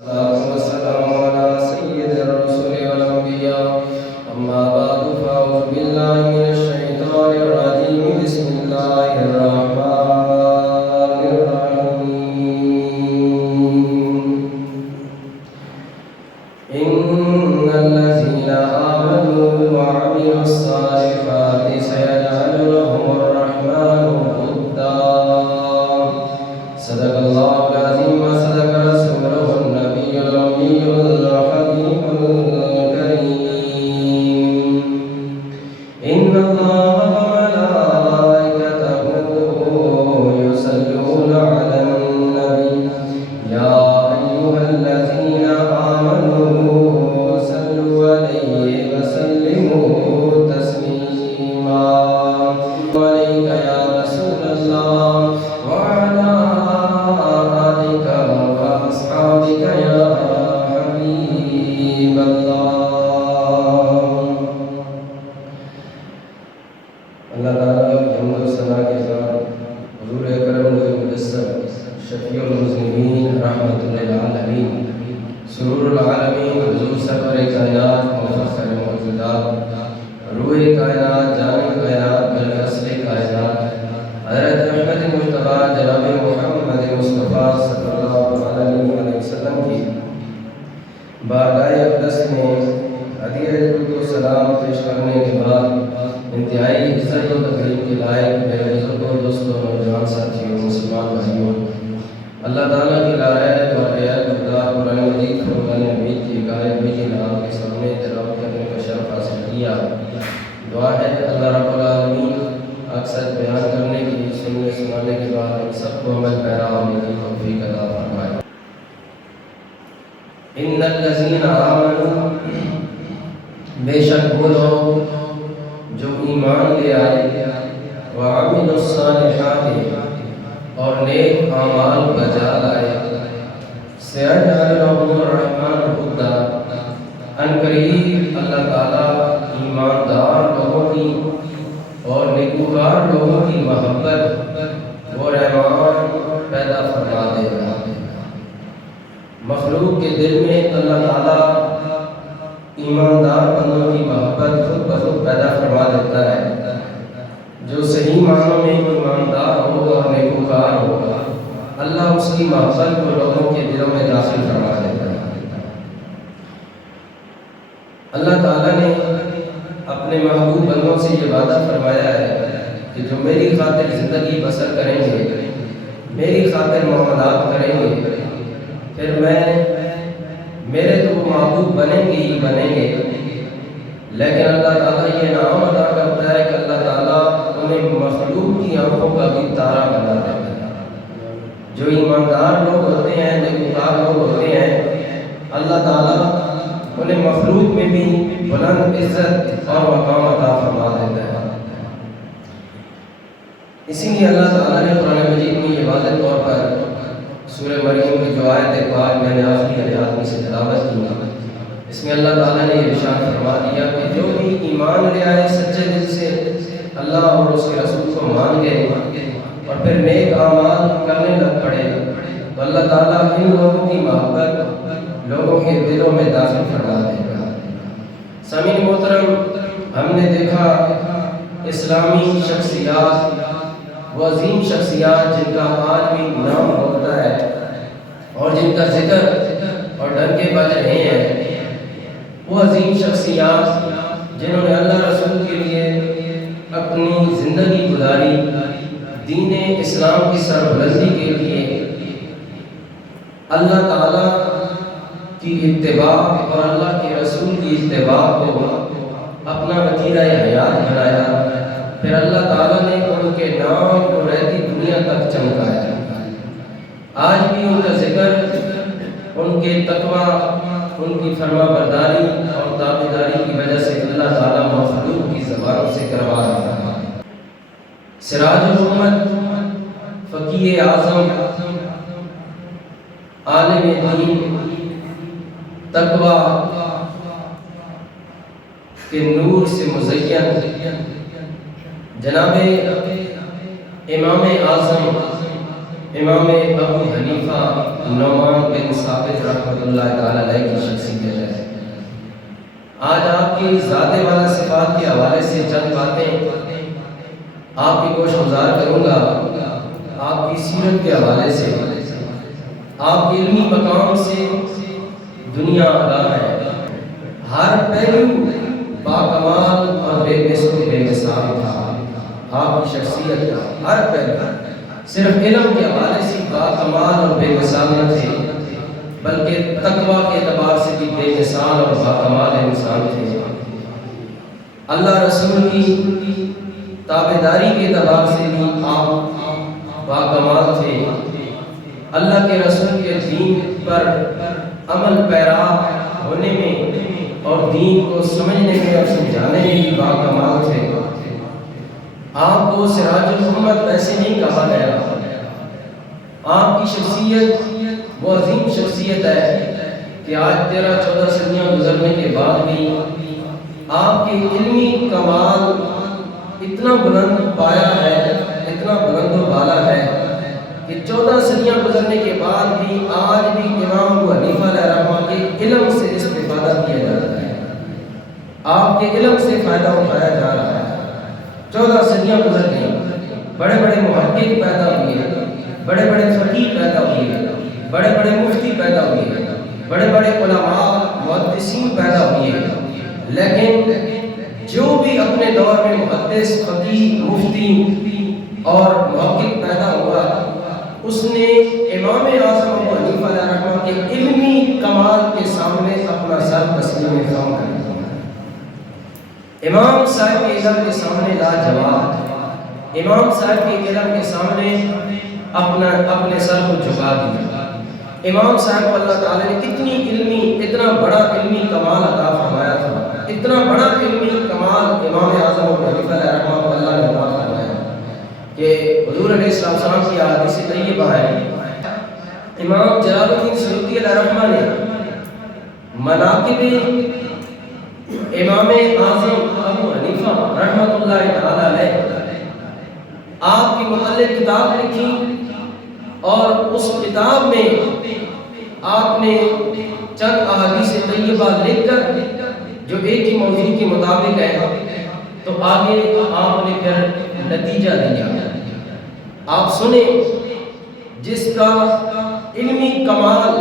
الصلاة والسلام على سيد الرسل والأنبياء أما بعد فأعوذ بالله من الشيطان الرجيم بسم الله الرحمن الرحيم إن الذين آمنوا وعملوا الصالحات سيجعل لهم الرحمن ودا صدق الله العظيم وصدق رسوله النبي الأمي الحكيم الكريم إن الله وملائكته يصلون على النبي يا أيها الذين آمنوا صلوا عليه وسلموا تسليما عليك يا رسول الله وعلى آلك وأصحابك يا حبيب الله اللہ تعالیٰ کی حمد و ثنا کے بعد حضور اکرم نور مجسم شفیع المذنبین رحمت للعالمین سرور العالمین حضور سرور کائنات مفخر موجودات روح کائنات جان کائنات بلکہ اصل کائنات حضرت احمد مجتبی جناب محمد مصطفیٰ صلی اللہ علیہ وسلم کی بارگاہ اقدس میں ہدیہ درود و سلام پیش کرنے کے بعد انتہائی عزت و تکریم کے لائق میرے بزرگوں دوستوں نوجوان ساتھیوں مسلمان بھائیوں اللہ تعالیٰ کی لائق اور بیعت خدا قرآن مجید فرقان حمید کی حکایت بجن آپ کے سامنے تلاوت کرنے کا شرف حاصل کیا دعا ہے اللہ رب العالمین اکثر بیان کرنے کی سننے سنانے کے بعد ہم سب کو عمل پیرا ہونے کی توفیق عطا فرمائے ان الذین آمنوا بے شک وہ لوگ جو ایمان لے آئے وعملوا الصالحات اور نیک اعمال بجا لائے سیجعل لهم الرحمن ودا ان قریب اللہ تعالیٰ ایماندار لوگوں کی اور نیکوکار لوگوں کی محبت و رحمان پیدا فرما دے گا مخلوق کے دل میں اللہ تعالیٰ ایماندار بندوں کی محبت خود بخود پیدا فرما دیتا ہے جو صحیح معنوں میں ایماندار ہوگا اور نیکوکار ہوگا اللہ اس کی محبت کو لوگوں کے دلوں میں داخل فرما دیتا ہے اللہ تعالیٰ نے اپنے محبوب بندوں سے یہ وعدہ فرمایا ہے کہ جو میری خاطر زندگی بسر کریں گے میری خاطر معاملات کریں گے پھر میرے تو وہ محبوب بنیں گے ہی بنیں گے لیکن اللہ تعالیٰ یہ نام ادا کرتا ہے کہ اللہ تعالیٰ انہیں مخلوق کی آنکھوں کا بھی تارا بنا دیتا ہے جو ایماندار لوگ ہوتے ہیں نیکوکار لوگ ہوتے ہیں اللہ تعالیٰ انہیں مخلوق میں بھی بلند عزت اور مقام عطا فرما دیتا ہے اسی لیے اللہ تعالیٰ نے قرآن مجید میں یہ واضح طور پر سورہ مریم کی جو آیت پاک میں نے آخری آیات میں سے تلاوت کی اس میں اللہ تعالیٰ نے یہ ارشاد فرما دیا کہ جو بھی ایمان لے آئے سچے دل سے اللہ اور اس کے رسول کو مان گئے اور پھر نیک اعمال کرنے لگ پڑے تو اللہ تعالیٰ ان لوگوں کی محبت لوگوں کے دلوں میں داخل فرما دے گا سامعین محترم ہم نے دیکھا اسلامی شخصیات وہ عظیم شخصیات جن کا آج بھی نام ہوتا ہے اور جن کا ذکر اور ڈنکے بج رہے ہیں وہ عظیم شخصیات جنہوں نے اللہ رسول کے لیے اپنی زندگی گزاری دین اسلام کی سربلندی کے لیے اللہ تعالیٰ کی اتباع اور اللہ کے رسول کی اتباع کو اپنا وسیلہ حیات بنایا پھر اللہ تعالیٰ نے ان کے نام کو رہتی دنیا تک چمکایا آج بھی ان کا ذکر ان کے تقوی ان کی فرما برداری اور تابعداری کی وجہ سے اللہ تعالیٰ مخلوق کی زبانوں سے کروا رہا ہے سراج الامت فقیہ اعظم عالم دین تقوی کے نور سے مزین جناب امام اعظم امام ابو حنیفہ نعمان بن ثابت رحمۃ اللہ تعالی علیہ کی شخصیت ہے۔ آج آپ کی ذات والا صفات کے حوالے سے چند باتیں آپ کی گوش گزار کروں گا۔ آپ کی سیرت کے حوالے سے، آپ کے علمی مقام سے دنیا آگاہ ہے۔ ہر پہلو باکمال اور بے مثل بے مثال تھا آپ کی شخصیت کا، ہر پہلو صرف علم کے حوالے سے باکمال اور بے مثال نہ تھے، بلکہ تقویٰ کے اعتبار سے بھی بے مثال اور باکمال انسان تھے۔ اللہ رسول کی تابعداری کے اعتبار سے بھی آپ باکمال تھے۔ اللہ کے رسول کے دین پر عمل پیرا ہونے میں اور دین کو سمجھنے میں اور سمجھانے میں بھی باکمال تھے۔ آپ کو سراج الامت ایسے نہیں کہا گیا۔ آپ کی شخصیت وہ عظیم شخصیت ہے کہ آج 13-14 صدیاں گزرنے کے بعد بھی آپ کے علمی کمال اتنا بلند پایا ہے، اتنا بلند و بالا ہے کہ 14 صدیاں گزرنے کے بعد بھی آج بھی امام ابو حنیفہ علیہ رحمہ کے علم سے استفادہ کیا جا رہا ہے، آپ کے علم سے فائدہ اٹھایا جا رہا ہے۔ 14 صدیاں گزر گئی، بڑے بڑے محقق پیدا ہوئے، بڑے بڑے فقیہ پیدا ہوئے، بڑے بڑے مفتی پیدا ہوئے، بڑے بڑے علماء محدثین پیدا ہوئے، لیکن جو بھی اپنے دور میں محدث، فقیہ، مفتی اور محقق پیدا ہوا، اس نے امام اعظم ابو حنیفہ علیہ رحمہ کے علمی کمال کے سامنے اپنا سر تسلیم خم کر دیا۔ امام صاحب کے علم کے سامنے لاجواب، امام صاحب کے علم کے سامنے اپنے سر کو جھکا دیا۔ امام صاحب کو اللہ تعالی نے اتنا بڑا علمی کمال عطا فرمایا تھا، اتنا بڑا علمی کمال امام اعظم ابو حنیفہ علیہ رحمہ کو اللہ نے عطا فرمایا کہ حضور علیہ السلام کی احادیث طیبہ ہے۔ امام جلال الدین سیوطی علیہ رحمہ نے مناقب امام اعظم ابو حنیفہ رحمۃ اللہ تعالی علیہ آپ کی متعلق کتاب لکھی، اور اس کتاب میں آپ نے چند احادیث طیبہ لکھ کر جو ایک ہی موضوع کے مطابق ہے، تو آگے آپ نے پھر نتیجہ دیا۔ آپ سنیں، جس کا علمی کمال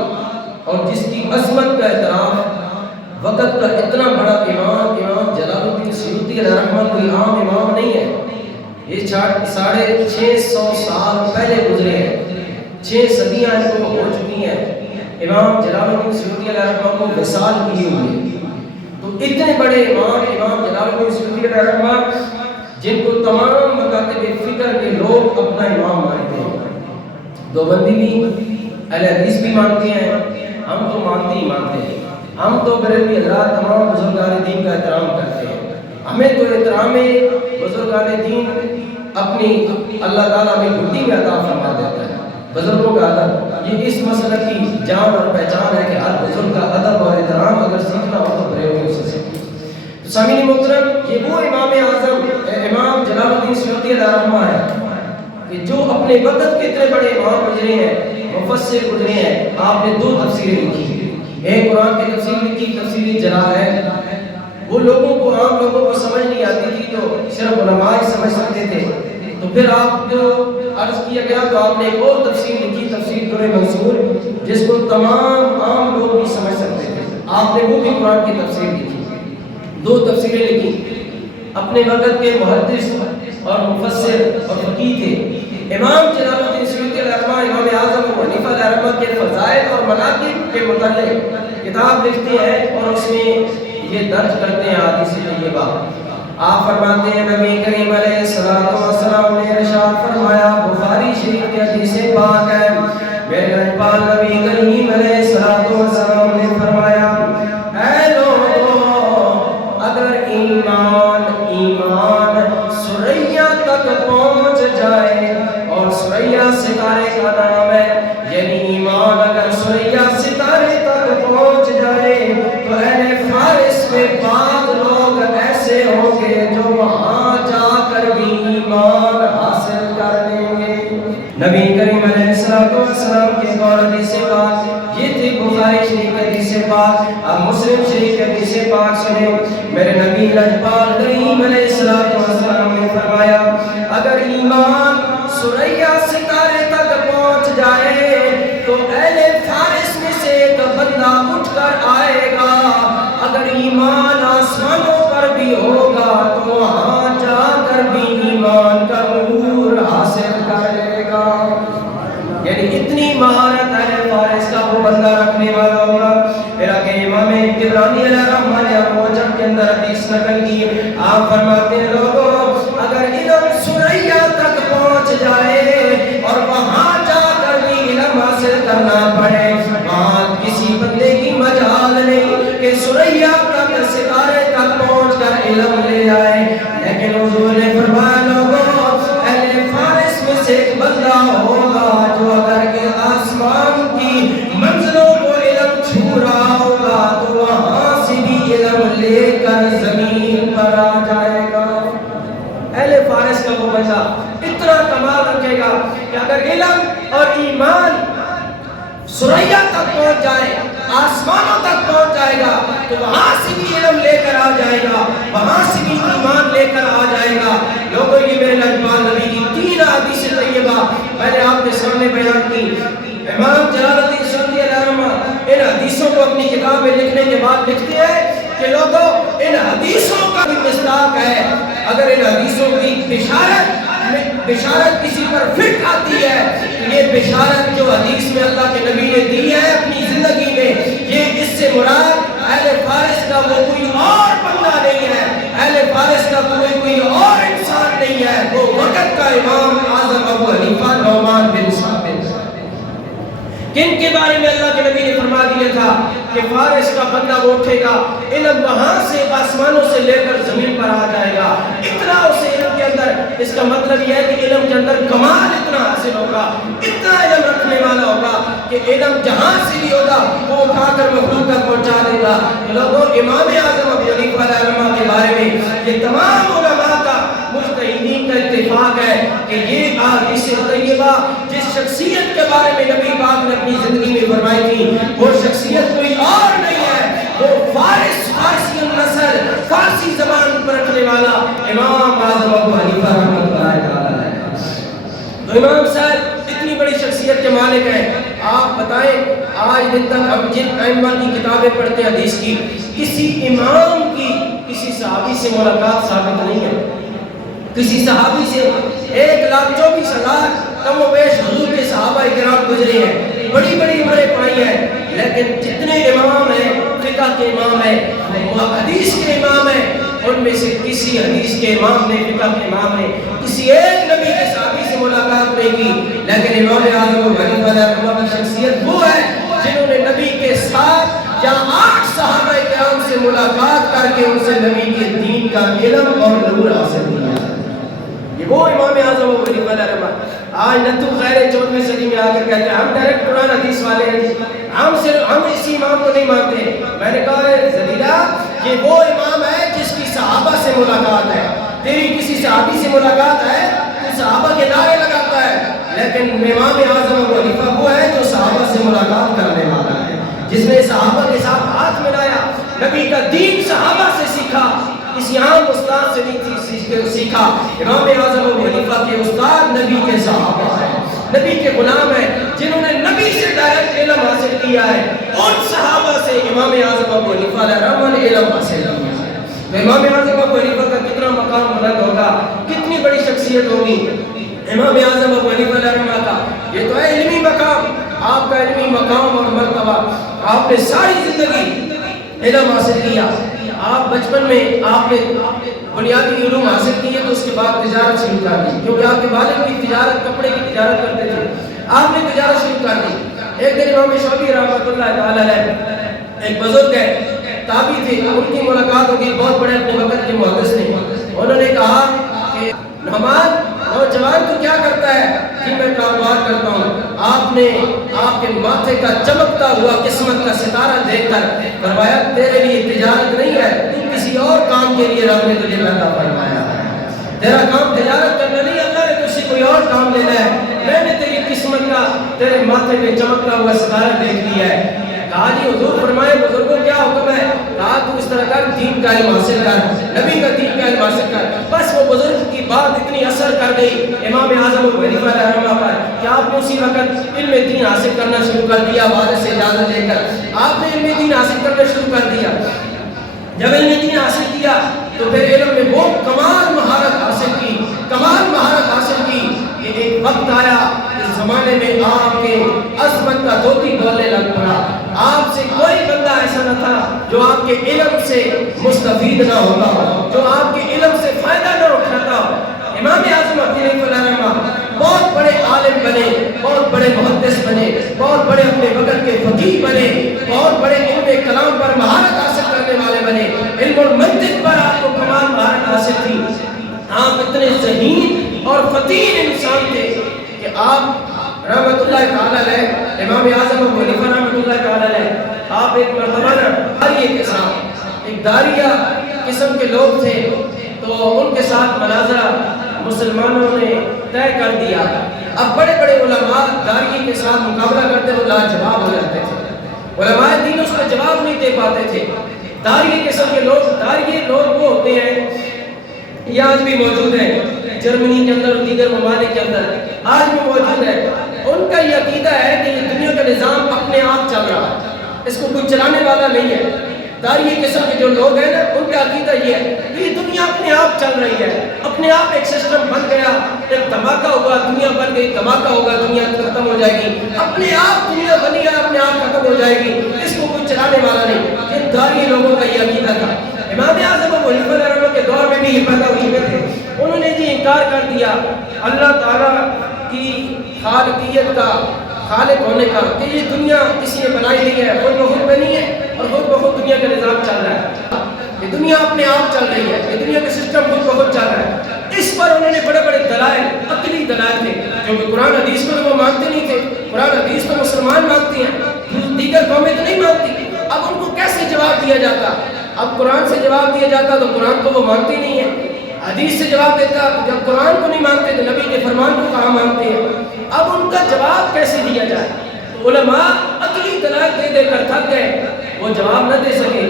اور جس کی عظمت کا اعتراف وقت کا اتنا بڑا امام جلال الدین سیوطی علیہ رحمہ کوئی عام امام نہیں ہے۔ یہ 650 سال پہلے گزرے ہیں، 6 صدیاں ان کو ہو چکی ہیں، امام جلال الدین سیوطی علیہ رحمہ کو وصال کیے ہوئے۔ تو اتنے بڑے امام جلال الدین سیوطی علیہ رحمہ جن کو تمام مکاتب فکر کے لوگ اپنا امام مانتے ہیں، دیوبندی بھی اہل حدیث بھی مانتے ہیں، ہم تو مانتے ہی مانتے ہیں، ہم تو بریلوی حضرات تمام بزرگان دین کا احترام کرتے ہیں۔ ہمیں تو احترام بزرگان دین اپنی اللہ تعالیٰ میں گھٹی میں عطا فرما دیتا ہے۔ بزرگوں کا ادب یہ اس مسئلہ کی جان اور پہچان ہے کہ ہر بزرگ کا ادب اور احترام اگر سیکھنا ہو تو بریلویوں سے سیکھیں۔ تو سامعین محترم، یہ وہ امام اعظم امام جلال الدین سیوطی علیہ رحمہ ہے کہ جو اپنے وقت کے اتنے بڑے امام گزرے ہیں، مفسر گزرے ہیں۔ آپ نے 2 تفسیریں لکھی، ایک قرآن کی تفسیر لکھی، تفسیر جلالین۔ وہ لوگوں کو عام لوگوں کو سمجھ نہیں آتی تھی، تو صرف علماء ہی سمجھ سکتے تھے۔ تو پھر آپ کو عرض کیا گیا تو آپ نے ایک اور تفسیر لکھی، تفسیر در منصور، جس کو تمام عام لوگ بھی سمجھ سکتے تھے۔ آپ نے وہ بھی قرآن کی تفسیر لکھی، 2 تفسیریں لکھی۔ اپنے وقت کے محدث اور مفسر اور فقیہ تھے۔ امام جلال الدین سیوطی علیہ رحمہ امام اعظم ابو حنیفہ علیہ رحمہ کے فضائل اور مناقب کے متعلق کتاب لکھتے ہیں، اور اس میں یہ درج کرتے ہیں حدیث طیبہ۔ آپ فرماتے ہیں نبی کریم علیہ السلام نے ارشاد فرمایا، بخاری شریف کی حدیث پاک ہے، میرے پاک نبی کریم علیہ السلام نے فرمایا، اے لوگوں، اگر ایمان سریا تک پہنچ جائے، اور سریا ستارے کا نام ہے، یعنی ایمان اگر سریا ستارے تک پہنچ جائے تو اہل فارس میں بعض لوگ ایسے ہوں گے جو وہاں جا کر بھی ایمان حاصل کر لیں گے۔ نبی کریم علیہ حدیث پاک، آپ مسلم شریف کی حدیث پاک سنیں۔ میرے نبی لجپال کریم علیہ السلام نے فرمایا اگر ایمان ثریا ستارے تک پہنچ جائے تو اہل فارس میں سے ایک بندہ اٹھ کر آئے گا، اگر ایمان آسمانوں پر بھی ہوگا تو وہاں جا کر بھی ایمان کا نور حاصل کر لے گا۔ یعنی اتنی مہارت اہل فارس کا وہ بندہ رکھنے والا ہوگا۔ پھر آگے امام طبرانی علیہ الرحمہ نے معجم کے اندر حدیث نقل کی، آپ فرماتے ہیں لوگوں اگر علم ثریا تک پہنچ جائے اور وہاں جا کر بھی علم حاصل کرنا پڑے، وہاں کسی بندے کی مجال نہیں کہ ثریا تک ستارے تک پہنچ کر علم لے آئے، لیکن حضور نے فرمایا لوگوں اہل فارس میں سے ایک بندہ ہوگا جو اگر کہ آسمان کی منزلوں کو علم چھو رہا ہوگا تو وہاں سے بھی علم لے کر زمین پر آ جائے گا۔ اہل فارس کا وہ بندہ اتنا کمال رکھے گا کہ اگر علم اور ایمان ثریا تک پہنچ جائے، آسمانوں تک پہنچ جائے گا تو وہاں سے بھی علم لے کر آ جائے گا، وہاں سے بھی ایمان لے کر آ جائے گا۔ لوگوں یہ میرے لجپال نبی کی 3 حدیث طیبہ میں نے آپ کے سامنے بیان کی۔ امام جلال الدین سیوطی علیہ الرحمہ ان حدیثوں کو اپنی کتاب میں لکھنے کے بعد لکھتے ہیں کہ لوگوں ان حدیثوں کا بھی مصداق ہے، اگر ان حدیثوں کی بشارت کسی پر فٹ آتی ہے تو یہ بشارت جو حدیث میں اللہ کے نبی نے دی ہے اپنی زندگی میں، یہ اس سے مراد اہل فارس کا وہ کوئی اور بندہ نہیں ہے، اہل فارس کا کوئی اور انسان نہیں ہے، وہ وقت کا امام اعظم ابو حنیفہ نعمان بن ثابت، کن کے بارے میں اللہ کے نبی نے فرما دیا تھا کہ فارس کا بندہ وہ اٹھے گا، علم وہاں سے آسمانوں سے لے کر زمین پر آ جائے گا، اتنا اسے علم کے اندر، اس کا مطلب یہ ہے کہ علم کے اندر کمال اتنا حاصل ہوگا، اتنا علم رکھنے والا ہوگا کہ علم جہاں سے بھی ہوگا وہ اٹھا کر مخلوق تک پہنچا دے گا۔ لوگوں امام اعظم ابو حنیفہ علیہ الرحمہ کے بارے میں یہ تمام علماء کا مجتہدین کا اتفاق ہے کہ یہ حدیث طیبہ جس شخصیت کے بارے میں نبی پاک نے اپنی زندگی میں فرمائی تھی وہ شخصیت کوئی اور نہیں ہے، وہ فارسی النسل، فارسی زبان پر رکھنے والا امام اعظم ابو حنیفہ رحمۃ اللہ علیہ ہے۔ تو امام صاحب اتنی بڑی شخصیت کے مالک ہیں، آپ بتائیں آج دن تک ہم جن ائمہ کی کتابیں پڑھتے ہیں حدیث کی، کسی امام کی کسی صحابی سے ملاقات ثابت نہیں ہے، کسی صحابی سے 1,24,000 کم و بیش حضور کے صحابہ کرام گزرے ہیں، بڑی بڑی عمریں پائی ہیں، لیکن جتنے امام ہیں فقہ کے امام ہیں، حدیث کے امام ہیں، ان میں سے کسی حدیث کے امام نے، فقہ کے امام نے کسی ایک نبی کے صحابی سے ملاقات نہیں کی، لیکن امام اعظم ابو حنیفہ علیہ الرحمہ کی شخصیت وہ ہے جنہوں نے نبی کے 7 یا 8 صحابہ کرام سے ملاقات کر کے ان سے نبی کے دین کا علم اور نور حاصل کیا۔ یہ وہ امام اعظم ابو حنیفہ علیہ الرحمہ آج نتو خیر 14ویں صدی میں آ کر کہتے ہیں ہم ڈائریکٹ قرآن حدیث والے ہیں، ہم اسی امام کو نہیں مانتے۔ میں نے کہا ہے زلیلہ یہ وہ امام ہے جس کی صحابہ سے ملاقات ہے، تیری کسی صحابی سے ملاقات ہے تو صحابہ کے نعرے لگاتا ہے، لیکن امام اعظم ابو حنیفہ وہ ہے جو صحابہ سے ملاقات کرنے والا ہے، جس نے صحابہ کے ساتھ ہاتھ ملایا، نبی کا دین صحابہ سے سیکھا، کسی عام استاد سے نہیں سیکھا۔ امام اعظم ابو حنیفہ کے استاد نبی کے صحابہ ہیں، نبی کے غلام ہیں، جنہوں نے نبی سے ڈائریکٹ علم حاصل کیا ہے، ان صحابہ سے امام اعظم ابو حنیفہ علیہ الرحمہ نے علم حاصل کیا ہے۔ تو امام اعظم ابو حنیفہ کا کتنا مقام بلند ہوگا، کتنی بڑی شخصیت ہوگی امام اعظم ابو حنیفہ علیہ الرحمہ کا۔ یہ تو ہے علمی مقام، آپ کا علمی مقام اور مرتبہ، آپ نے ساری زندگی علم حاصل کیا، آپ بچپن میں آپ نے بنیادی علوم حاصل کیے تو اس کے بعد تجارت شروع کر دی، کیونکہ آپ کے والد کی تجارت، کپڑے کی تجارت کرتے تھے، آپ نے تجارت شروع کر دی۔ ایک دن امام شعبی رحمۃ اللہ تعالی علیہ ایک بزرگ ہے، تابعی تھے، ان کی ملاقات ہوگی، بہت بڑے اپنے وقت کے محدث نے، انہوں نے کہا کہ نعمان نوجوان تو کیا کرتا ہے کہ میں کاروبار کرتا ہوں، آپ نے آپ کے ماتھے کا چمکتا ہوا قسمت کا ستارہ دیکھ کر فرمایا تیرے لیے تجارت نہیں ہے، تو کسی اور کام کے لیے رب نے تجھے پیدا فرمایا ہے، تیرا کام تجارت کرنا نہیں، اللہ نے تجھ سے کوئی اور کام لینا ہے، میں نے تیری قسمت کا تیرے ماتھے پہ چمکتا ہوا ستارہ دیکھ لیا ہے۔ کہا جی حضور فرمائے بزرگوں کیا حکم ہے؟ کہا تو اس طرح کر دین کا علم حاصل کر، نبی کا دین کا علم حاصل کر۔ بس وہ بزرگ کی بات اتنی اثر کر گئی امام اعظم ابو حنیفہ رحمہ اللہ پر کہ آپ نے اسی وقت علم دین حاصل کرنا شروع کر دیا، والد سے اجازت لے کر آپ نے علم دین حاصل کرنا شروع کر دیا۔ جب علم دین حاصل کیا تو پھر علم میں وہ کمال مہارت حاصل کی، کمال مہارت حاصل کی کہ ایک وقت آیا اس زمانے میں آپ کے عظمت کا دھوتی بولنے لگ پڑا۔ آپ سے کوئی بندہ ایسا نہ تھا جو آپ کے علم سے مستفید نہ ہوتا ہو، جو آپ کے علم سے فائدہ نہ اٹھاتا ہو۔ امام اعظم ابو حنیفہ رحمہ بہت بڑے عالم بنے، بہت بڑے محدث بنے، بہت بڑے اپنے وقت کے فقیہ بنے، بہت بڑے علم کلام پر مہارت حاصل کرنے والے بنے، علم المنطق پر آپ کو کمال مہارت حاصل تھی۔ آپ اتنے ذہین اور فطین انسان تھے کہ آپ رحمت اللہ تعالی علیہ امام اعظم ابو حنیفہ رحمت اللہ تعالی علیہ آپ ایک مرتبہ داریے کے ساتھ، ایک داریہ قسم کے لوگ تھے تو ان کے ساتھ مناظرہ مسلمانوں نے طے کر دیا۔ اب بڑے بڑے علماء داریے کے ساتھ مقابلہ کرتے وہ لاجواب ہو جاتے تھے، علماء دین اس کا جواب نہیں دے پاتے تھے۔ داریے قسم کے لوگ، داریے لوگ وہ ہوتے ہیں، یہ آج بھی موجود ہے جرمنی کے اندر اور دیگر ممالک کے اندر آج بھی موجود ہے۔ ان کا یہ عقیدہ ہے کہ یہ دنیا کا نظام اپنے آپ چل رہا ہے، اس کو کوئی چلانے والا نہیں ہے۔ داریے قسم کے جو لوگ ہیں نا ان کا عقیدہ یہ ہے کہ یہ دنیا اپنے آپ چل رہی ہے، اپنے آپ ایک سسٹم بن گیا، ایک دھماکہ ہوا دنیا بن گئی، دھماکہ ہوگا دنیا ختم ہو جائے گی، اپنے آپ دنیا بنی ہے اپنے آپ ختم ہو جائے گی، اس کو کوئی چلانے والا نہیں۔ ان داریے لوگوں کا یہ عقیدہ تھا۔ امام اعظم ابو حنیفہ رحمہ کے دور میں بھی یہ پیدا ہو چکے تھے۔ انہوں نے جی انکار کر دیا اللہ تعالیٰ کی خالقیت کا، خالق ہونے کا، کہ یہ دنیا کسی نے بنائی نہیں ہے، خود بخود بنی ہے اور خود بخود دنیا کا نظام چل رہا ہے، یہ دنیا اپنے آپ چل رہی ہے، یہ دنیا کا سسٹم خود بخود چل رہا ہے۔ اس پر انہوں نے بڑے بڑے دلائل، عقلی دلائل تھے، جو کہ قرآن حدیث کو وہ مانتے نہیں تھے۔ قرآن حدیث کو مسلمان مانتے ہیں، دیگر قومیں تو نہیں مانتی۔ اب ان کو کیسے جواب دیا جاتا؟ اب قرآن سے جواب دیا جاتا تو قرآن کو وہ مانتے نہیں ہیں، حدیث سے جواب دیتا، جب قرآن کو نہیں مانتے تو نبی کے فرمان کو کہاں مانتے ہیں؟ اب ان کا جواب کیسے دیا جائے؟ علماء عقلی دلائل دے دے کر تھک گئے، وہ جواب نہ دے سکے۔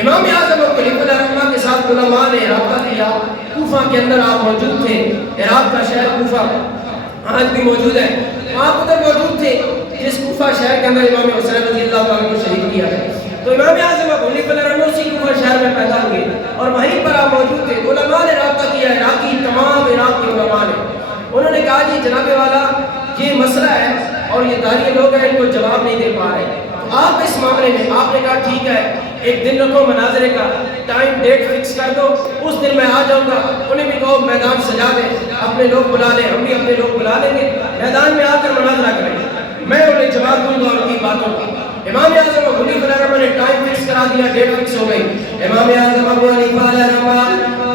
امام اعظم ابو حنیفہ رحمہ کے ساتھ علماء نے رابطہ کیا۔ کوفہ کے اندر آپ موجود تھے، عراق کا شہر کوفہ آج بھی موجود ہے، آپ ادھر موجود تھے جس کوفہ شہر کے اندر امام حسین رضی اللہ عنہ کو شہید کیا ہے۔ تو امام اعظم ابو حنیفہ رحمہ اسی کوفہ شہر میں پیدا ہوئے اور وہیں پر آپ موجود تھے۔ علماء نے رابطہ کیا، عراقی تمام عراق کے علماء نے، انہوں نے کہا جی جناب والا یہ مسئلہ ہے اور یہ داریے لوگ ہیں ان کو جواب نہیں دے پا رہے، تو آپ اس معاملے میں آپ نے کہا ٹھیک ہے ایک دن رکھو مناظرے کا، ٹائم ڈیٹ فکس کر دو، اس دن میں آ جاؤں گا۔ انہیں بھی کہو میدان سجا دیں، اپنے لوگ بلا لیں، ہم بھی اپنے لوگ بلا لیں گے، میدان میں آ کر مناظرہ کریں، میں انہیں جواب دوں گا ان کی باتوں کا۔ امام اعظم ابو حنیفہ رحمہ نے ٹائم فکس کرا دیا، ڈیٹ فکس ہو گئی۔ امام اعظم ابو حنیفہ رحمہ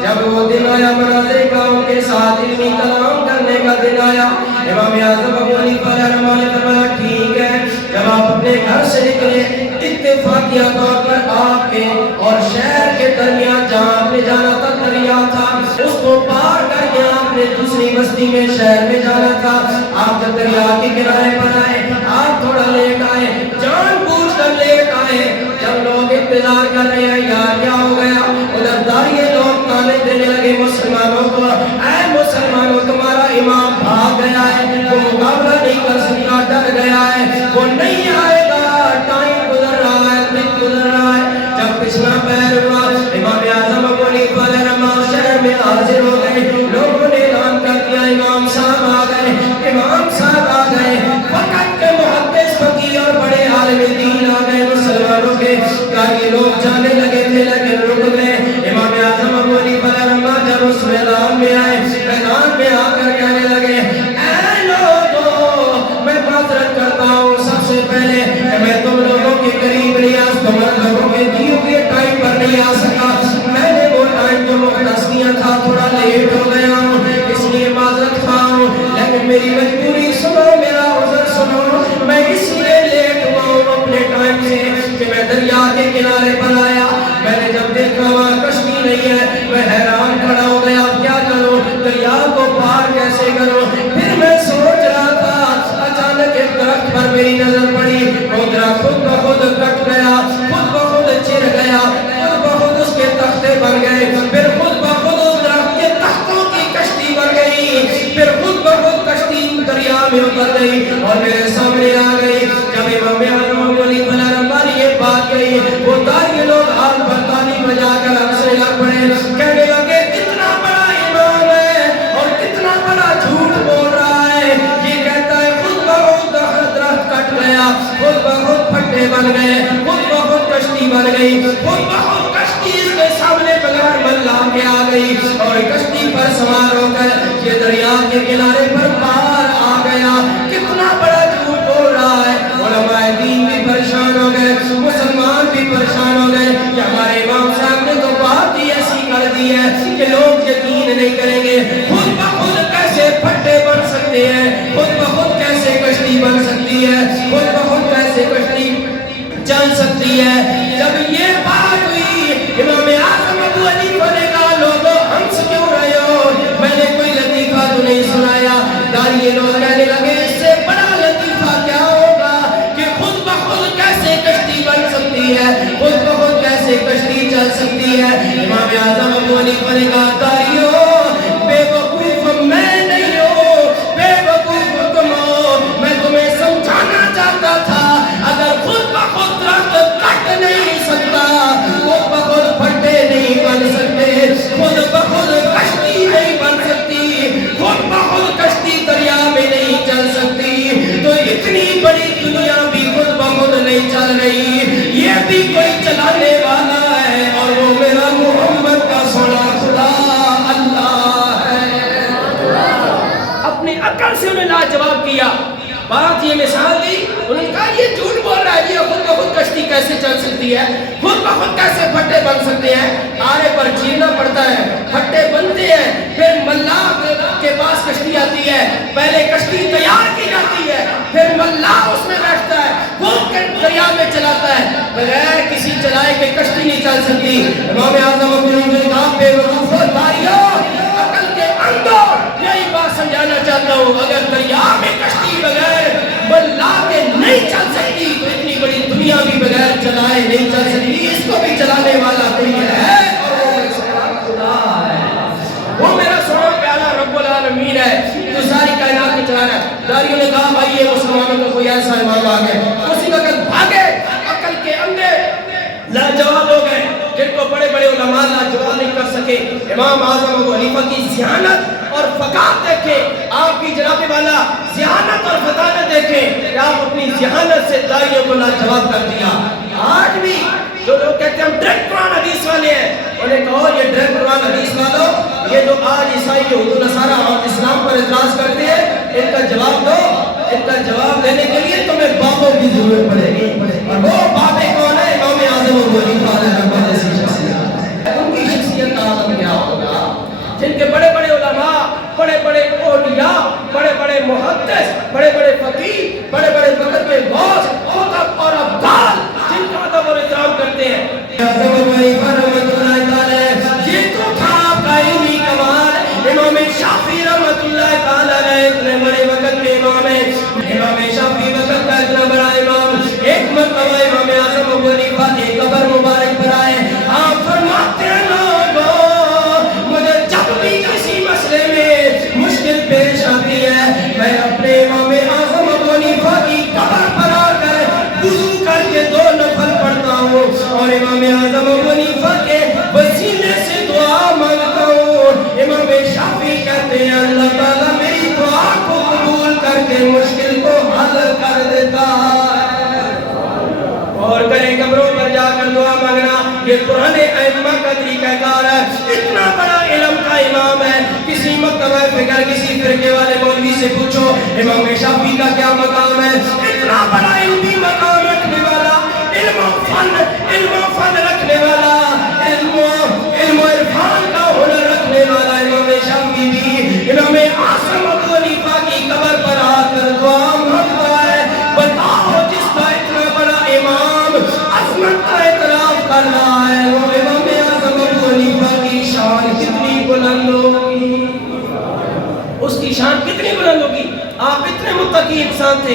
جب وہ دن آیا مناظرے کا، ان کے ساتھ علمی کلام کرنے کا دن آیا، امام اعظم ابو حنیفہ رحمہ نے فرمایا ٹھیک ہے، جب آپ اپنے گھر سے نکلے اتفاقیہ طور پر آپ کے اور شہر کے درمیان جہاں آپ نے جانا تھا دریا تھا، اس کو پار کر کے آپ نے دوسری بستی میں شہر میں جانا تھا۔ آپ جب دریا کے کنارے پر آئے آپ تھوڑا لیٹ آئے، جان بوجھ کر لیٹ آئے۔ جب لوگ انتظار کر رہے ہیں یار کیا ہو گیا، ادھر داریے لوگ تانے دینے لگے مسلمانوں کو، اے مسلمانوں تمہارا امام بھاگ گیا ہے، وہ مقابلہ نہیں کر سکتا، ڈر گیا ہے، وہ نہیں آئے گا، ٹائم گزر رہا ہے، دن گزر رہا ہے۔ جب پچھلا پیر ہوا امام اعظم ابو حنیفہ رحمہ شہر میں حاضر ہو گئے، لوگوں نے اعلان کر دیا امام صاحب آ گئے، امام صاحب آ گئے، وقت کے محدث فقیہ اور بڑے عالم دین آ گئے مسلمانوں کے۔ کئی لوگ جانے لگے تھے لیکن رک گئے۔ امام اعظم ابو حنیفہ رحمہ جب اس میدان میں آئے، میدان میں آ کر کہنے لگے اے لوگوں میں معذرت کرتا ہوں، سب سے پہلے میں تم لوگوں کے قریب نہیں آ سکا، تم لوگوں کے دیے ہوئے ٹائم پر نہیں آ سکا، میں نے وہ ٹائم جو مختص کیا تھا تھوڑا لیٹ ہو گیا ہوں، اس لیے معذرت خواہ ہوں، لیکن میری مجبوری سنو، میرا عذر سنو، میں اس لیے لیٹ ہوا ہوں اپنے ٹائم سے کہ میں دریا کے کنارے پر آیا، میں نے جب دیکھا وہاں کشتی نہیں ہے، میں حیران کھڑا ہو گیا کیا کروں، دریا کو پار کیسے کروں۔ پھر میں سوچ رہا تھا، اچانک ایک درخت پر میری نظر پڑی، وہ درخت خود بخود کٹ گئی. وہ داڑھی لوگ ہاتھ پر تالی بجا کر ہنسنے لگ پڑے, کہنے لگے کتنا بڑا امام ہے اور کتنا بڑا جھوٹ بول رہا ہے. یہ کہتا ہے خود بخود درخت کٹ گیا, خود بخود پھٹے بن گئے, خود بخود کشتی بن گئی, خود بخود کشتی اس کے سامنے بغیر ملا کے آ گئی اور کشتی پر سوار ہو کر یہ دریا کے کنارے پر پار آ گیا. کتنا بڑا جھوٹ بول رہا ہے. علماء دین بھی پریشان ہو گئے, مسلمان بھی پریشان ہو گئے کہ ہمارے امام صاحب نے تو بات ہی ایسی کر دی ہے کہ لوگ یقین نہیں کریں گے. خود بخود کیسے پھٹے بن سکتے ہیں, خود بخود کیسے کشتی بن سکتی ہے, خود بخود کیسے کشتی چل سکتی ہے. جب یہ بات ہوئی امام اعظم ابو حنیفہ نے کہا لوگوں ہنس کیوں رہے ہو, میں نے کوئی لطیفہ تو نہیں سنایا. داڑھی لوگ کہنے لگے اس سے بڑا لطیفہ کیا ہوگا کہ خود بخود کیسے کشتی بن سکتی ہے, خود بخود کیسے کشتی چل سکتی ہے. امام اعظم ابو حنیفہ نے کہا داڑھیو بے وقوف میں نہیں ہوں, بے وقوف تم ہو. میں تمہیں سمجھانا چاہتا تھا اگر خود بخود درخت کٹ نہیں سکتا, خود بخود پھٹے نہیں بن سکتے, خود بخود کشتی نہیں بن سکتی, خود بخود کشتی دریا میں نہیں چل سکتی, تو اتنی بڑی دنیا بھی خود بخود نہیں چل رہی. یہ بھی کوئی چلانے والا ہے اور وہ میرا محمد کا سونا خدا اللہ ہے. اپنے عقل سے انہیں لاجواب کیا, بات یہ مثال دی. انہوں نے کہا یہ جھوٹ بول رہا ہے, یہ خود بخود کشتی کیسے چل سکتی ہے, خود بخود کیسے پھٹے بن سکتے ہیں. آرے پر چیرنا پڑتا ہے, پھٹے بنتے ہیں, پھر ملاح کے پاس کشتی آتی ہے, پہلے کشتی تیار کی جاتی ہے, پھر ملاح اس میں بیٹھتا ہے, وہ دریا میں چلاتا ہے. بغیر کسی چلائے کے کشتی نہیں چل سکتی. امام اعظم ابو حنیفہ نے کہا بے وقوفو داڑھیو عقل کے اندر یہی بات سمجھانا چاہتا ہوں, اگر دریا میں کشتی بغیر ملاح کے نہیں چل سکتی تو اتنی بڑی دنیا بھی بغیر چلائے نہیں چل سکتی. اس کو بھی چلانے والا کوئی ہے اور وہ میرا سونا خدا ہے, وہ میرا سونا پیارا رب العالمین ہے جو ساری کائنات کو چلا رہا ہے. داڑھیوں نے کہا بھائی یہ مسلمانوں کا کوئی ایسا امام آ گئے. اسی وقت بھاگے, عقل کے اندھے لاجواب ہو گئے جن کو بڑے بڑے علماء لاجواب نہیں کر سکے. امام اعظم ابو حنیفہ کی ذہانت اور فقاہت دیکھیں, آپ کی جناب والا ذہانت اور فطانت دیکھیں کہ آپ اپنی ذہانت سے داعیوں کو لاجواب کر دیا. آج بھی جو لوگ کہتے ہیں ہم ڈائریکٹ قرآن حدیث والے ہیں, انہیں کہو یہ ڈائریکٹ قرآن حدیث والوں, یہ جو آج عیسائی یہود نصارہ اور اسلام پر اعتراض کرتے ہیں, ان کا جواب دو. ان کا جواب دینے کے لیے تمہیں بابوں کی ضرورت پڑے گی, اور وہ بابے کون ہے؟ امام اعظم ابو حنیفہ جیسی شخصیت. ان کی شخصیت کا عالم کیا ہوگا جن کے بڑے بڑے علماء, بڑے بڑے اولیاء, بڑے بڑے محدث, بڑے بڑے فقیہ, بڑے بڑے وقت کے غوث, خطب اور ابدال جن کا ادب اور احترام کرتے ہیں. اعظم ابو حنیفہ رحمۃ اللہ تعالی یہ تو تھا آپ کا علمی کمال. امام شافعی رحمۃ اللہ تعالی اتنے بڑے وقت کے امام ہیں. امام شافعی وقت کا اتنا بڑا امام, ایک مرتبہ امام اعظم ابو حنیفہ کے قبر مبارک پر آئے. آپ فرماتے ہیں لوگوں مجھے جب بھی کسی مسئلے میں مشکل پیش آتی ہے میں اپنے امام اعظم ابو حنیفہ کی قبر پر آ کر وضو کر کے 2 نفل پڑھتا ہوں اور امام اعظم ابو حنیفہ کے وسیلے سے دعا مانگتا ہوں. امام شافعی کہتے ہیں اللہ تعالیٰ میری دعا کو قبول کر کے مشکل کو حل کر دیتا ہے. اور کریں قبروں پر جا کر دعا مانگنا یہ پرانے ائمہ کا طریقہ کار ہے. اتنا بڑا علم کا امام ہے, کسی مکتبہ فکر کسی فرقے والے مولوی سے پوچھو امام شافعی کا کیا مقام ہے. اتنا بڑا علمی مقام رکھنے والا, علم و فن رکھنے والا, علم و عرفان کا ہنر رکھنے والا امام شافعی بھی امام اعظم ابو حنیفہ کی قبر پر آ کر دعا مانگتا ہے. بتاؤ جس کا اتنا بڑا امام عظمت کا اعتراف کر رہا ہے وہ امام اعظم ابو حنیفہ کی شان کتنی بلند ہوگی, اس کی شان کتنی بلند ہوگی. آپ اتنے متقی انسان تھے,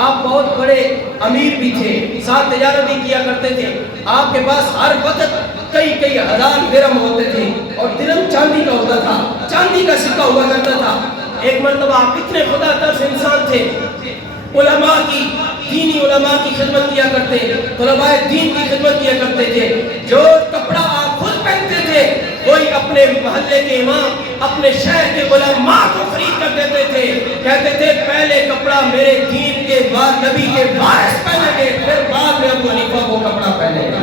آپ بہت بڑے امیر بھی تھے, ساتھ تجارت بھی کیا کرتے تھے. آپ کے پاس ہر وقت کئی ہزار درہم ہوتے تھے اور درہم چاندی کا ہوتا تھا, چاندی کا سکہ ہوا کرتا تھا. ایک مرتبہ آپ اتنے خدا ترس انسان تھے, علماء کی دینی علماء کی خدمت کیا کرتے، طلباء دین کی خدمت کیا کرتے تھے. جو کپڑا آپ خود پہنتے تھے وہی اپنے محلے کے امام، اپنے شہر کے علماء کو خرید کر دیتے تھے. کہتے تھے پہلے کپڑا میرے دین کے بعد نبی کے وارث پہنیں گے، پھر بعد میں ابو حنیفہ وہ کپڑا پہنے گا.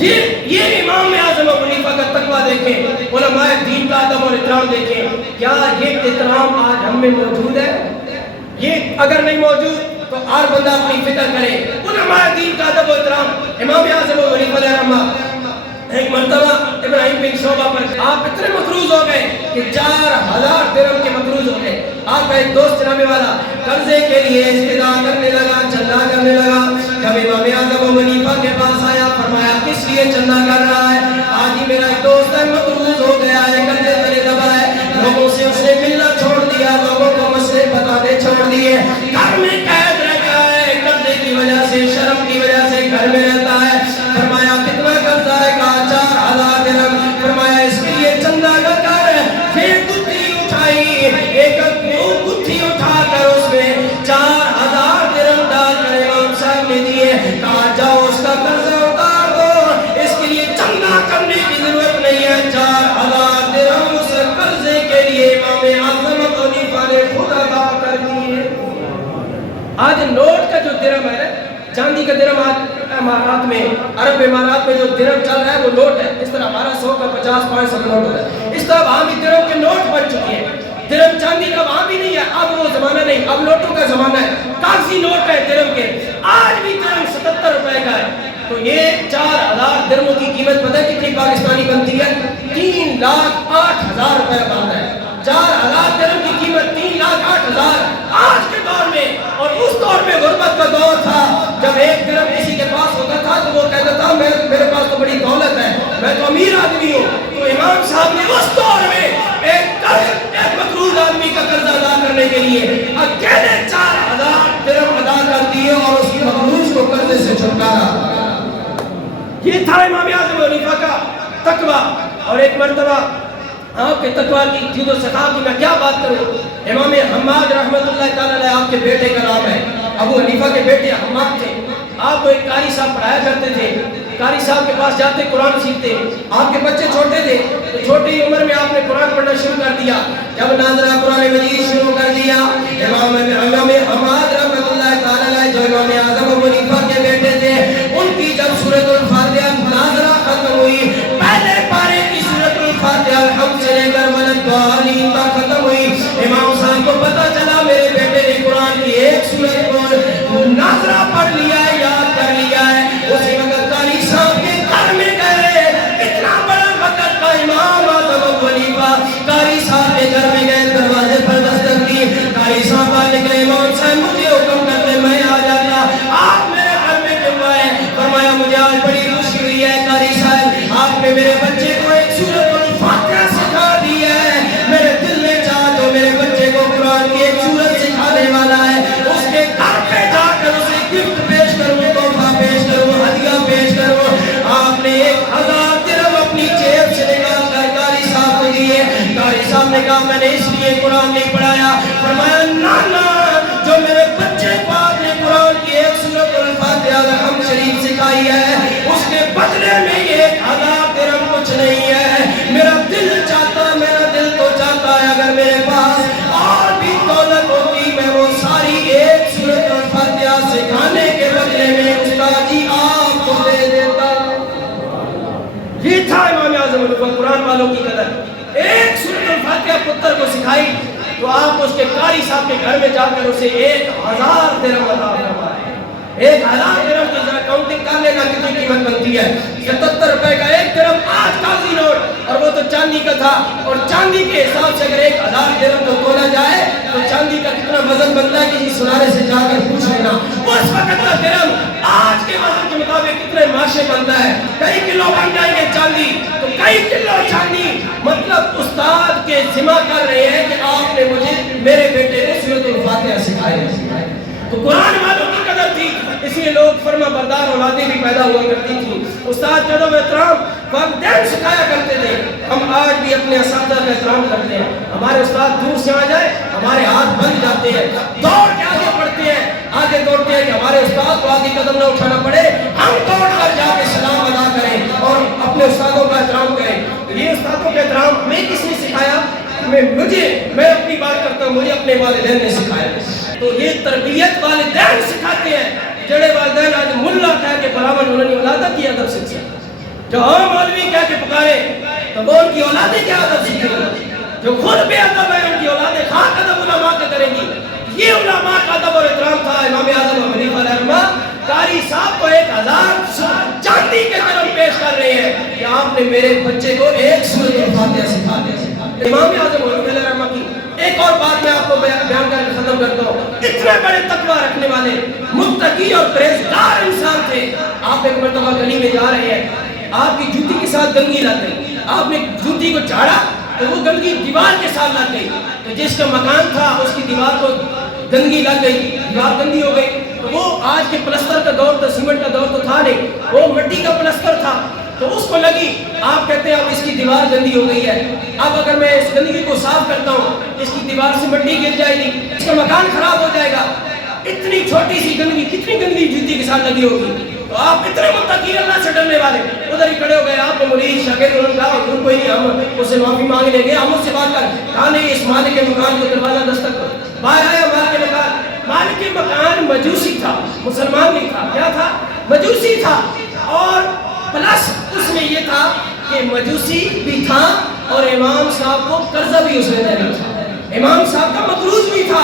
یہ امام اعظم ابو حنیفہ کا تقویٰ دیکھیں، علماء دین کا ادب اور احترام دیکھیں. کیا یہ احترام آج ہم میں موجود ہے؟ یہ اگر نہیں موجود تو ہر بندہ اپنی فکر کرے. علماء دین کا ادب و احترام. امام اعظم ابو حنیفہ علیہ رحمہ ایک مرتبہ ابراہیم بن شعبہ پر آپ اتنے مطروز ہو گئے کہ 4000 درہم کے مطروز ہو گئے. آپ کا ایک دوست جناب والا قرضے کے لیے استدعا کرنے لگا، چندہ کرنے لگا. جب امام اعظم ابو حنیفہ کے پاس آیا، فرمایا کس لیے چندہ کر رہا ہے؟ آج ہی میرا ایک دوست ہے، مطروز ہو گیا ہے، قرضے تلے دبا ہے. لوگوں سے اس نے ملنا چھوڑ دیا، لوگوں کو مسئلے بتانے چھوڑ دیے، گھر میں قید رہ گیا ہے، قرضے کی وجہ سے، شرم کی وجہ سے گھر میں رہتا ہے. فرمایا کتنا قرضہ ہے؟ کہا 4000 درہم. فرمایا اس کے لیے چندہ کر پھر گتھی اٹھائی، ایک گتھی اٹھا کر اس میں 4000 درہم ڈال کر امام صاحب نے دیے. کہا جاؤ اس کا قرضہ اتار دو، اس کے لیے چندہ کرنے کی ضرورت نہیں ہے. 4000 درہم اس قرضے کے لیے امام اعظم ابو حنیفہ نے خود ادا کر دیے. آج نوٹ کا جو درہم ہے، چاندی کا درہم آج امارات میں، عرب امارات میں جو درہم چل رہا ہے وہ نوٹ ہے. اس طرح 1200 کا 50 500 کا نوٹ ہوتا ہے. اس طرح وہاں بھی درہم کے نوٹ بن چکے ہیں. درہم چاندی کا وہاں بھی نہیں ہے. اب وہ زمانہ نہیں، اب نوٹوں کا زمانہ ہے. کاغذی نوٹ ہے درہم کے. آج بھی درہم 77 روپے کا ہے. تو یہ 4000 درہموں کی قیمت پتہ ہے کتنی پاکستانی بنتی ہے؟ 3,08,000 روپے بنتا ہے. 4000 درہم کی قیمت 3,08,000 آج کے دور میں. اور اس دور میں غربت کا دور تھا، جب ایک درہم کسی کے پاس ہوتا تھا تو وہ کہتا تھا میرے پاس تو بڑی دولت ہے، میں تو امیر آدمی ہوں. تو امام صاحب نے اس دور میں ایک مقروض آدمی کا قرض ادا کرنے کے لیے اکیلے 4000 درہم ادا کر دیے اور اس مقروض کو قرضے سے چھٹکارا. یہ تھا امام اعظم ابو حنیفہ کا تقویٰ. اور ایک مرتبہ آپ کے تقویٰ کی جود و سخا کی میں کیا بات کروں. امام حماد رحمۃ اللہ تعالیٰ علیہ آپ کے بیٹے کا نام ہے. ابو حنیفہ کے بیٹے حماد تھے. آپ کو ایک قاری صاحب پڑھایا کرتے تھے. قاری صاحب کے پاس جاتے قرآن سیکھتے. آپ کے بچے چھوٹے تھے تو چھوٹی عمر میں آپ نے قرآن پڑھنا شروع کر دیا. جب ناظرہ قرآن مجید شروع کر دیا، امام حماد رحمۃ اللہ تعالیٰ علیہ جو امام اعظم ابو حنیفہ کے بیٹے تھے، ان کی جب سورۃ الفاتحہ ناظرہ ختم ہوئی، پہلے پارے کی سورۃ الفاتحہ الحمد سے لے کر والضالین تک ختم ہوئی، امام صاحب کو پتہ چلا میرے بیٹے نے قرآن کی ایک سورت کو ناظرہ پڑھ لیا ہے، یاد کر لیا ہے. اسی وقت قاری صاحب کے گھر میں گئے. اتنا بڑا وقت کا امام اعظم ابو حنیفہ قاری صاحب کے گھر میں گئے، دروازے پر دستک دی. قاری صاحب نکلے، امام صاحب مجھے حکم کرتے میں آ جاتا، آپ میرے گھر میں کیوں آئے؟ فرمایا مجھے آج بڑی خوشی ہوئی ہے قاری صاحب، آپ نے میرے بچے کو ایک سورت الفاتحہ سکھا دی ہے. میرے دل میں چاہ تو میرے بچے کو قرآن کی ایک سورت سکھانے والا ہے، اس کے گھر پہ جا کر اسے گفٹ پیش کروں، تحفہ پیش کروں، ہدیہ پیش کروں. آپ نے 1000 درہم اپنی جیب سے نکال کر قاری صاحب کو دیے. قاری صاحب نے کہا میں نے اس لیے قرآن نہیں پڑھایا. فرمایا نانا، جو میرے بچے کو آپ نے قرآن کی ایک سورت الفاتحہ الحمد شریف سکھائی ہے، اس کے بدلے میں یہ 1000 درہم کچھ نہیں ہے. میرا دل چاہتا ہے اگر میرے پاس اور بھی دولت ہوتی میں وہ ساری ایک سورت الفاتحہ سکھانے کے بدلے میں استاد جی آپ کو دے دیتا. یہ تھا امام اعظم ابو حنیفہ قرآن والوں کی قدر. ایک سورت الفاتحہ پتر کو سکھائی تو آپ اس کے قاری صاحب کے گھر میں جا کر اسے 1000 درہم عطا فرمائے. 1000 درہم کی ذرا کاؤنٹنگ کر لینا کتنی قیمت بنتی ہے. 77 روپے کا ایک درہم آج کاغذی نوٹ، اور وہ تو چاندی کا تھا. اور چاندی کے حساب سے اگر 1000 درہم کو تولا جائے تو چاندی کا کتنا وزن بنتا ہے کسی سنارے سے جا کر پوچھ لینا. اس وقت کا درہم آج کے وزن کے مطابق کتنے ماشے بنتا ہے. کئی کلو بن جائیں گے چاندی تو کئی کلو چاندی. مطلب استاد کے ذمہ کر رہے ہیں کہ آپ نے مجھے میرے بیٹے کو سورۃ الفاتحہ سکھائی. تو قرآن والوں کی قدر تھی، اس لیے لوگ فرما بردار اولادیں بھی پیدا ہوا کرتی تھی. استاد کا احترام والدین سکھایا کرتے تھے. ہم آج بھی اپنے اساتذہ کا احترام کرتے ہیں. ہمارے استاد دور سے آ جائے ہمارے ہاتھ بند جاتے ہیں، دوڑ کے آگے بڑھتے ہیں. آگے دوڑتے ہیں کہ ہمارے استاد کو آگے قدم نہ اٹھانا پڑے، ہم دوڑ کر جا کے سلام ادا کریں اور اپنے استادوں کا احترام کریں۔ تو یہ استادوں کا احترام ہمیں کس نے سکھایا؟ میں اپنی بات کرتا ہوں، مجھے اپنے والدین نے سکھایا۔ تو یہ تربیت والدین سکھاتے ہیں۔ جڑے والدین آج ملا کہہ کے برابر انہوں نے اولادت کی ادب سیکھی، جو عام مولوی کہہ کے پکارے تو وہ ان کی اولادیں کیا ادب سیکھیں گی؟ جو خود بے ادب ہے ان کی اولادیں خاک ادب علماء کا کریں گی۔ یہ علماء کا ادب اور احترام تھا۔ امام اعظم ابو حنیفہ علیہ رحمہ قاری صاحب کو 1000 چاندی کے درم پیش کر رہے ہیں کہ آپ نے میرے بچے کو ایک سورۃ الفاتحہ سکھا دیا۔ امام اعظم ابو حنیفہ علیہ رحمہ کی ایک اور بات میں آپ کو بیان کر کے ختم کرتا ہوں۔ اتنے بڑے تقویٰ رکھنے والے متقی اور پرہیزگار انسان تھے۔ آپ ایک مرتبہ گلی میں جا رہے ہیں، آپ کی جوتی کے ساتھ گندگی لگ گئی، آپ نے جوتی کو جھاڑا تو وہ گندگی دیوار کے ساتھ لگ گئی، تو جس کا مکان تھا اس کی دیوار کو گندگی لگ گئی، دیوار گندی ہو گئی۔ تو وہ آج کے پلستر کا دور تھا، سیمنٹ کا دور تو تھا نہیں، وہ مٹی کا پلستر تھا، تو اس کو لگی۔ آپ کہتے ہیں اب اس کی دیوار گندی ہو گئی ہے، اب اگر میں اس گندگی کو صاف کرتا ہوں اس کی دیوار سے مٹی گر جائے گی، اس کا مکان خراب ہو جائے گا۔ اتنی چھوٹی سی گندگی، کتنی گندگی جوتی کے ساتھ لگی ہوگی۔ تو آپ اتنے متقی، اللہ سے ڈرنے والے، ادھر ہی کھڑے ہو گئے۔ آپ نے مرید شاگرد انہوں نے کہا حضور کوئی نہیں، ہم اس سے معافی مانگ لیں گے، ہم اس سے بات کر۔ کہا نہیں، اس مالک کے مکان کو دروازہ دستک کرو۔ باہر آیا مالک کے مکان، مالک کے مکان مجوسی تھا، مسلمان نہیں تھا، کیا تھا؟ مجوسی تھا۔ اور پلس اس میں یہ تھا کہ مجوسی بھی تھا اور امام صاحب کو قرضہ بھی اس نے دینا تھا، امام صاحب کا مقروض بھی تھا۔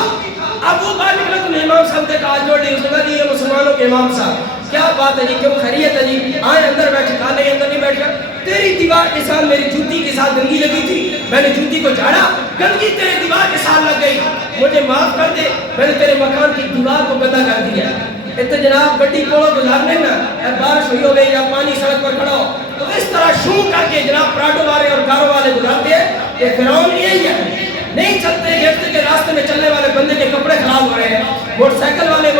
اب وہ باہر نکلا تو امام صاحب نے کہا جوڑ لی، اس نے کہا یہ مسلمانوں کے امام صاحب کیا بات ہے جی، کیوں خیریت ہے جی، آئے اندر بیٹھے۔ کہا نہیں اندر نہیں بیٹھ گیا، تیری دیوار کے ساتھ میری جوتی کے ساتھ گندگی لگی تھی، میں نے جوتی کو جھاڑا، گندگی تیرے دیوار کے ساتھ لگ گئی، مجھے معاف کر دے، میں نے تیرے مکان کی دیوار کو گندا کر دیا۔ اتنے جناب گڈی کوڑو گزارنے نا، بارش ہوئی ہو گئی یا پانی سڑک پر کھڑا ہو تو اس طرح شو کر کے جناب پراٹو والے اور کارو والے گزارتے ہیں کہ فرعون یہی ہے۔ نہیں چلتے دیکھتے کہ راستے میں چلنے والے بندے کے کپڑے خراب ہو رہے ہیں، موٹر سائیکل والے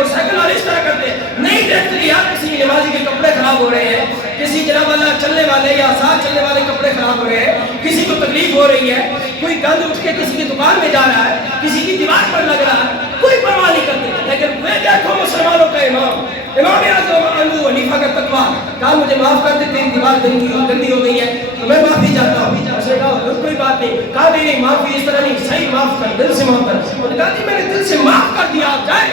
اس طرح کرتے ہیں۔ نہیں دیکھتے کہ یار کسی نمازی کے کپڑے خراب ہو رہے ہیں، کسی جناب اللہ چلنے والے یا ساتھ چلنے والے کپڑے خراب ہو رہے ہیں، کسی کو تکلیف ہو رہی ہے، کوئی گند اٹھ کے کسی کی دکان میں جا رہا ہے، کسی کی دیوار پر لگ رہا ہے، کوئی پرواہ نہیں کرتے۔ لیکن میں دیکھو مسلمانوں کا امام اعظم ابو حنیفہ کا تقویٰ، کہا مجھے معاف کر دے، تیری دیوار گندی ہو گئی ہے تو میں معافی چاہتا ہوں۔ اس نے کہا کوئی بات نہیں، کہا نہیں معافی اس طرح نہیں، صحیح معاف کر، دل سے معاف کر۔ انہوں نے کہا کہ میں نے دل سے معاف کر دیا، آپ جائے،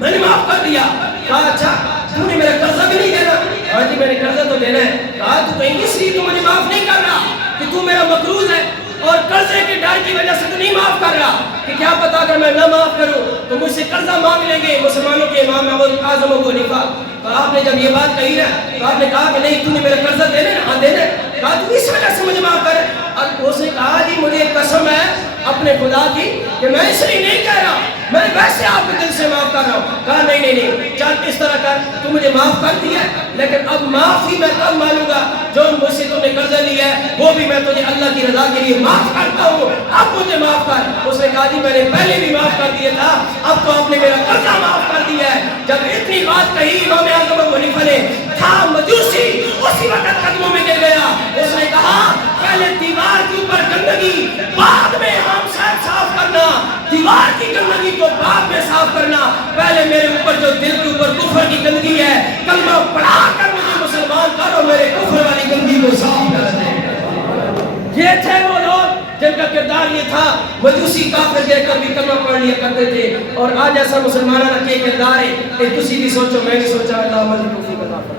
میں نے معاف کر دیا۔ کہا اچھا تو نے میرا قرضہ بھی نہیں دینا؟ کہا جی میں نے قرضہ تو دینا ہے۔ کہا تو کہیں اس لیے تو مجھے معاف نہیں کر رہا کہ تو میرا مقروض ہے اور قرضے کے ڈر کی وجہ سے تو نہیں معاف کر رہا کہ کیا پتا اگر میں نہ معاف کروں تو مجھ سے قرضہ مانگ لیں گے مسلمانوں کے امام اعظم ابو حنیفہ۔ تو آپ نے جب یہ بات کہی نا تو آپ نے کہا کہ نہیں تو نے میرا قرضہ دینا ہے؟ ہاں دینا ہے۔ کہا تو اس وجہ سے مجھے معاف کر۔ اور اس نے کہا جی مجھے قسم ہے اپنے خدا کی کہ میں اس لیے نہیں کہہ رہا، میں ویسے آپ کے دل سے معاف کر رہا ہوں۔ کہا نہیں چل اس طرح کر، تو مجھے معاف کر دیا لیکن اب معافی میں تب مانوں گا جو مجھ سے تم نے قرضہ لیا ہے وہ بھی میں تجھے اللہ کی رضا کے لیے معاف کرتا ہوں، اب مجھے معاف کر۔ اس نے کہا جی میں نے پہلے بھی معاف کر دیا تھا، اب تو آپ نے میرا قرضہ معاف کر دیا ہے۔ جب اتنی بات کہی امام اعظم ابو حنیفہ نے، تھا مجوسی اسی وقت قدموں میں گر گیا۔ اس نے کہا پہلے دیوار کے اوپر گندگی، بعد میں امام صاحب صاف کرنا، دیوار کی گندگی کو بعد میں صاف کرنا، پہلے میرے اوپر جو دل کے اوپر کفر کی گندگی ہے کلمہ پڑھا کر مجھے مسلمان کرو، میرے کفر والی گندگی کو صاف کر دے۔ یہ تھے وہ لوگ جن کا کردار یہ تھا، مجوسی کافر دیکھ کر بھی کلمہ پڑھ لیا کرتے تھے، اور آج ایسا مسلمانہ کا کردار ہے کہ تسی بھی سوچو میں بھی سوچا، اللہ ہماری توفیق عطا فرمائے۔